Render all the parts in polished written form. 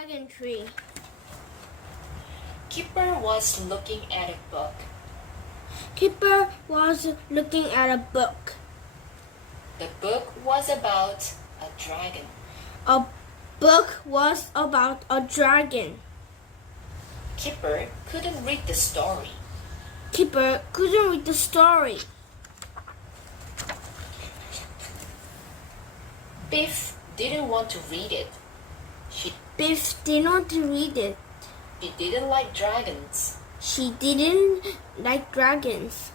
dragon tree. Kipper was looking at a book. Kipper was looking at a book. The book was about a dragon. A book was about a dragon. Kipper couldn't read the story. Kipper couldn't read the story. Biff didn't want to read it. Biff did not read it. She didn't like dragons. She didn't like dragons.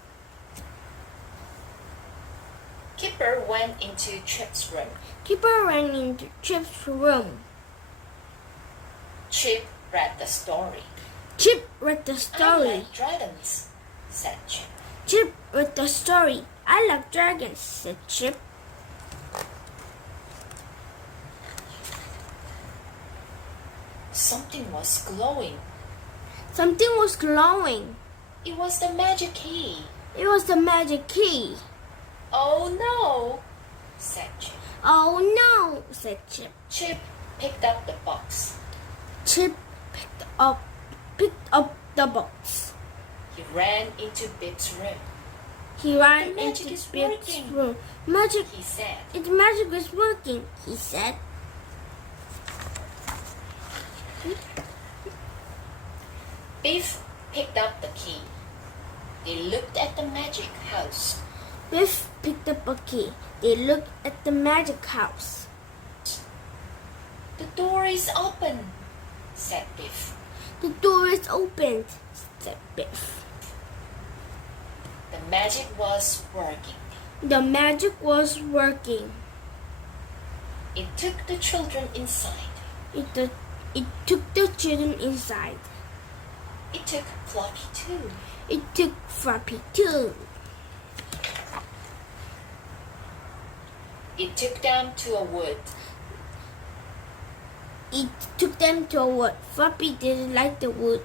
Kipper went into Chip's room. Kipper ran into Chip's room. Chip read the story. Chip read the I story. like dragons, said Chip. Chip read the story. I like dragons, said Chip. Something was glowing. Something was glowing. It was the magic key. It was the magic key. Oh no, said Chip. Oh no, said Chip. Chip picked up the box. Chip picked up the box. He ran into Biff's room. He ran The magic into is Biff's working. room. Magic, He said. its magic is working, he said. Biff picked up the key. They looked at the magic house. Biff picked up a key. They looked at the magic house. The door is open, said Biff. The door is opened, said Biff. The magic was working. The magic was working. It took the children inside. It took the children inside. It took Floppy too. It took Floppy too. It took them to a wood. It took them to a wood. Floppy didn't like the wood.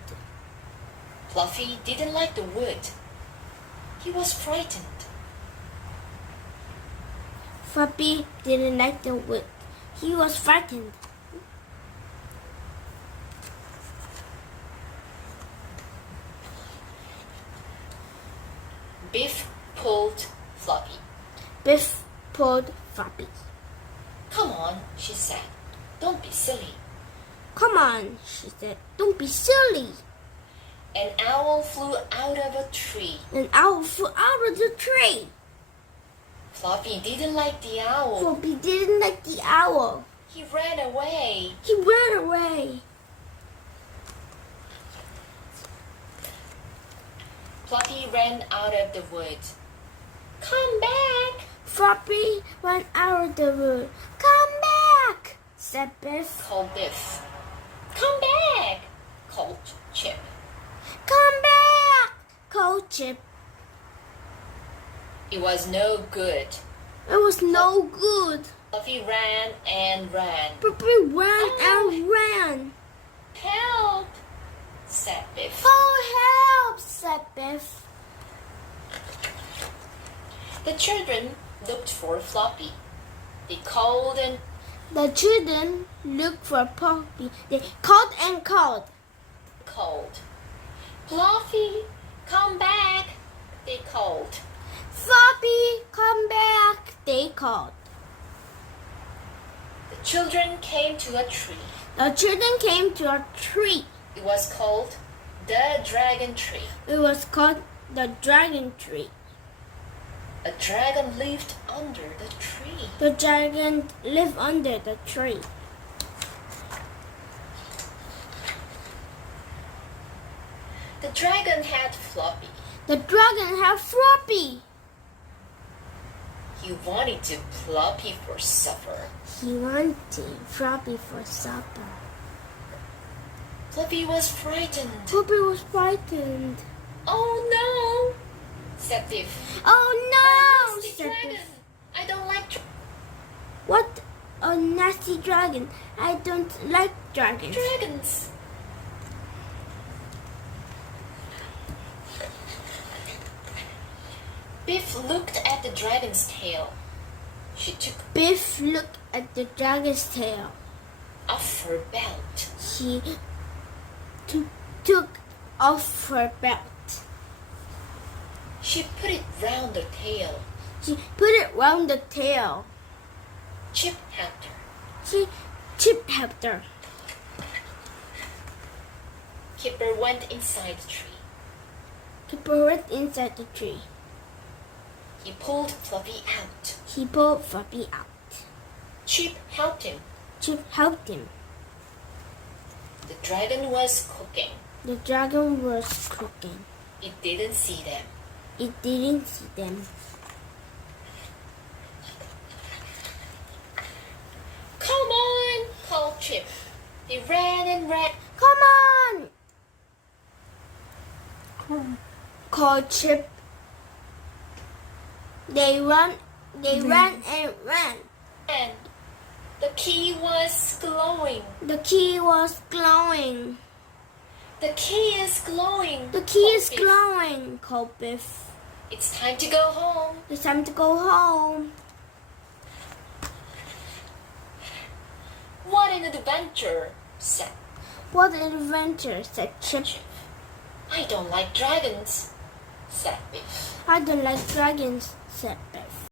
Fluffy didn't like the wood. He was frightened. Floppy didn't like the wood. He was frightened. Biff pulled Floppy. Biff pulled Floppy. Come on, she said. Don't be silly. Come on, she said. Don't be silly. An owl flew out of a tree. An owl flew out of the tree. Floppy didn't like the owl. Floppy didn't like the owl. He ran away. He ran away. Floppy ran out of the wood. Come back, Floppy ran out of the wood. Come back, said Biff. called Biff. Come back, called Chip. Come back, called Chip. It was no good. It was no good. Fluffy ran and ran. Floppy ran and ran. Help, said Biff. Oh, help, said Biff. The children looked for Floppy. They called and The children looked for Floppy. They called and called. called. Fluffy, come back, they called. Floppy, come back, they called. The children came to a tree. The children came to a tree. It was called the dragon tree. It was called the dragon tree. A dragon lived under the tree. The dragon lived under the tree. The dragon had Floppy. The dragon had Floppy. He wanted to Floppy for supper. He wanted Floppy for supper. Floppy was frightened. Floppy was frightened. Oh no, said Biff. Oh no, Nasty said dragon. Biff. I don't like What a nasty dragon. I don't like dragons. dragons. Biff looked at the dragon's tail. She took Biff looked at the dragon's tail. off her belt. She she took off her belt. She put it round her tail. She put it round the tail. Chip helped her. Chip helped her. Kipper went inside the tree. Kipper went inside the tree. He pulled Fluffy out. He pulled Fluffy out. Chip helped him. Chip helped him. The dragon was cooking. The dragon was cooking. It didn't see them. It didn't see them. Come on, called Chip. He ran and ran. Come on! Called Chip. They ran and ran. And the key was glowing. The key was glowing. The key is glowing. The key called is Biff. glowing, called Biff. It's time to go home. It's time to go home. What an adventure, said What an adventure, said Chip. Chip. I don't like dragons, said Biff. I don't like dragons, said Biff.